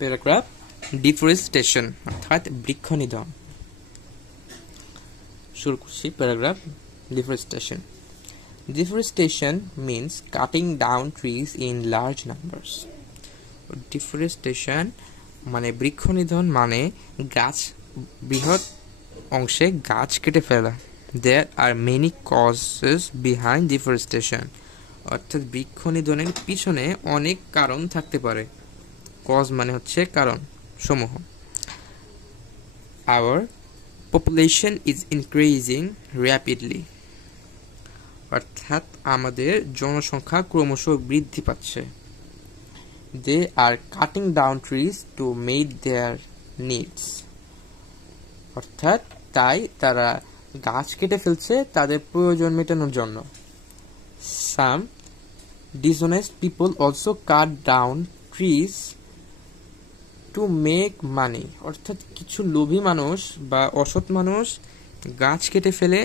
Paragraph deforestation অর্থাৎ বৃক্ষনিধন। শুরু করছি paragraph deforestation. Deforestation means cutting down trees in large numbers. Deforestation মানে বৃক্ষনিধন মানে গাছ বৃহৎ অংশে গাছ কেটে ফেলা। There are many causes behind deforestation. অর্থাৎ বৃক্ষনিধনের পিছনে অনেক কারণ থাকতে পারে। কজ মানে হচ্ছে কারণ সমূহ। Our population is increasing rapidly. অর্থাৎ আমাদের জনসংখ্যা ক্রমশ বৃদ্ধি পাচ্ছে। They are cutting down trees to meet their needs. অর্থাৎ তাই তারা গাছ কেটে ফেলছে তাদের প্রয়োজন মেটানোর জন্য। Some dishonest people also cut down trees to make money. অর্থাৎ কিছু লোভী মানুষ বা অসৎ মানুষ গাছ কেটে ফেলে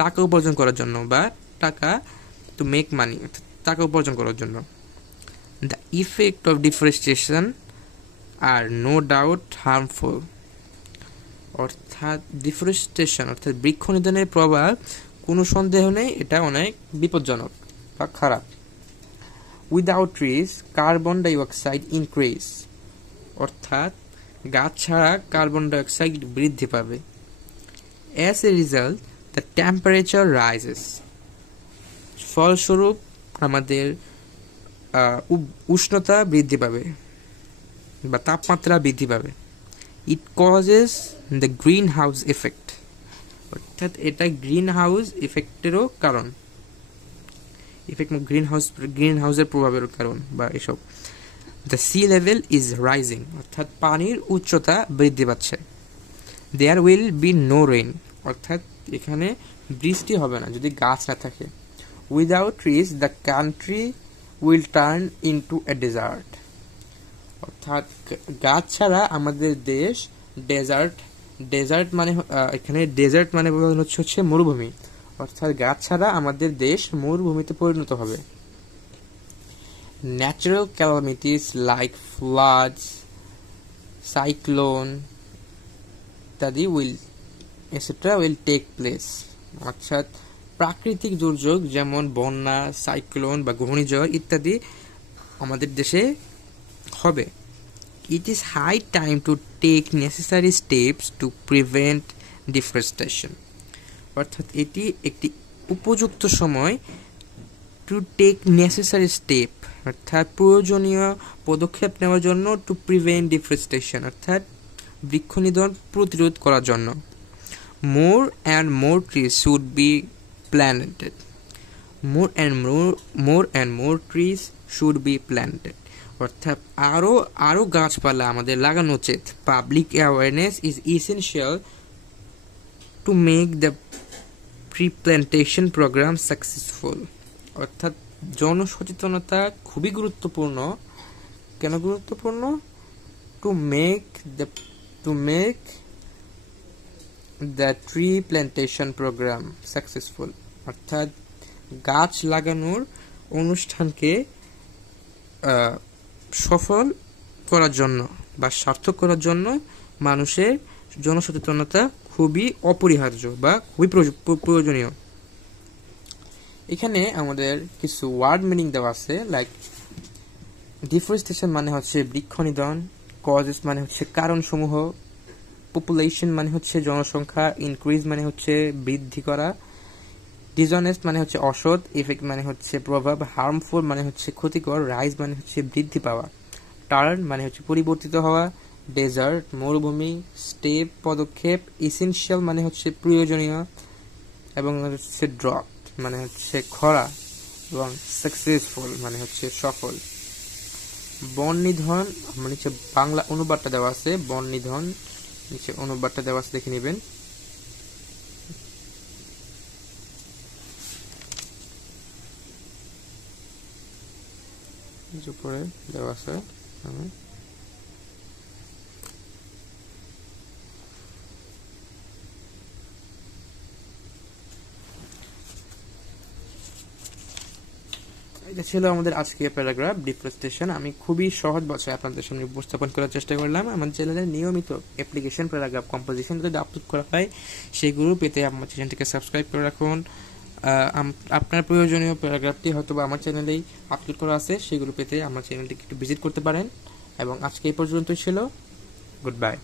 টাকা উপার্জন করার জন্য বা টাকা টু মেক মানি টাকা উপার্জন করার জন্য। The effect of deforestation are no doubt harmful. অর্থাৎ ডিফরেস্টেশন অর্থাৎ বৃক্ষনিধনের প্রভাব কোনো সন্দেহ নেই এটা অনেক বিপজ্জনক বা খারাপ। Without trees carbon dioxide increase. অর্থাৎ গাছ ছাড়া কার্বন ডাইঅক্সাইড বৃদ্ধি পাবে। As a result the temperature rises. ফলস্বরূপ আমাদের উষ্ণতা বৃদ্ধি পাবে বা তাপমাত্রা বৃদ্ধি পাবে। It causes the greenhouse effect. অর্থাৎ এটা গ্রিন হাউস ইফেক্টেরও কারণ। ইফেক্ট গ্রিন হাউসের প্রভাবের কারণ বা এসব। The sea level is rising. অর্থাৎ পানির উচ্চতা বৃদ্ধি পাচ্ছে। There will be no rain. অর্থাৎ এখানে বৃষ্টি হবে না যদি গাছ না থাকে। Without trees the country will turn into a desert. অর্থাৎ গাছ ছাড়া আমাদের দেশ ডেজার্ট মানে এখানে ডেজার্ট মানে হচ্ছে মরুভূমি। অর্থাৎ গাছ ছাড়া আমাদের দেশ মরুভূমিতে পরিণত হবে। Natural calamities like floods cyclone ইত্যাদি will take place. অর্থাৎ প্রাকৃতিক দুর্যোগ যেমন বন্যা সাইক্লোন বা ঘূর্ণিঝড় ইত্যাদি আমাদের দেশে হবে। It is high time to take necessary steps to prevent deforestation. অর্থাৎ এটি একটি উপযুক্ত সময় to take necessary step অর্থাৎ প্রয়োজনীয় পদক্ষেপ নেওয়ার জন্য to prevent deforestation অর্থাৎ বৃক্ষনিধন প্রতিরোধ করার জন্য। More and more trees should be planted. More and more trees should be planted. অর্থাৎ আরো গাছপালা আমাদের লাগানো উচিত। Public awareness is essential to make the pre-plantation program successful. অর্থাৎ জনসচেতনতা খুবই গুরুত্বপূর্ণ। কেন গুরুত্বপূর্ণ? To make the tree plantation program successful. অর্থাৎ গাছ লাগানোর অনুষ্ঠানকে সফল করার জন্য বা সার্থক করার জন্য মানুষের জনসচেতনতা খুবই অপরিহার্য বা খুবই প্রয়োজনীয়। এখানে আমাদের কিছু ওয়ার্ড মিনিং দেওয়া আছে লাইক ডিফরেস্টেশন মানে হচ্ছে বৃক্ষনিধন, কজেস মানে হচ্ছে কারণসমূহ, পপুলেশন মানে হচ্ছে জনসংখ্যা, ইনক্রিজ মানে হচ্ছে বৃদ্ধি করা, ডিসঅনেস্ট মানে হচ্ছে অসৎ, ইফেক্ট মানে হচ্ছে প্রভাব, হার্মফুল মানে হচ্ছে ক্ষতিকর, রাইজ মানে হচ্ছে বৃদ্ধি পাওয়া, টার্ন মানে হচ্ছে পরিবর্তিত হওয়া, ডেজার্ট মরুভূমি, স্টেপ পদক্ষেপ, এসেনশিয়াল মানে হচ্ছে প্রয়োজনীয় এবং হচ্ছে ড্রট মানে হচ্ছে খরা এবং সাকসেসফুল মানে হচ্ছে সফল। বননিধন মানে হচ্ছে বাংলা অনুবাদটা দেওয়া আছে, বননিধন নিচে অনুবাদটা দেওয়া আছে দেখে নেবেন। উপরে দেওয়া আছে এটা ছিল আমাদের আজকের প্যারাগ্রাফ ডিফরেস্টেশন। আমি খুবই সহজ ভাষায় আপনাদের সামনে উপস্থাপন করার চেষ্টা করলাম। আমার চ্যানেলে নিয়মিত অ্যাপ্লিকেশন প্যারাগ্রাফ কম্পোজিশন যদি আপলোড করা হয় সেগুলো পেতে আমার চ্যানেলটিকে সাবস্ক্রাইব করে রাখুন। আপনার প্রয়োজনীয় প্যারাগ্রাফটি হয়তো আমার চ্যানেলেই আপলোড করা আছে, সেগুলো পেতে আমার চ্যানেলটিকে একটু ভিজিট করতে পারেন। এবং আজকে এই পর্যন্তই ছিল। Good bye.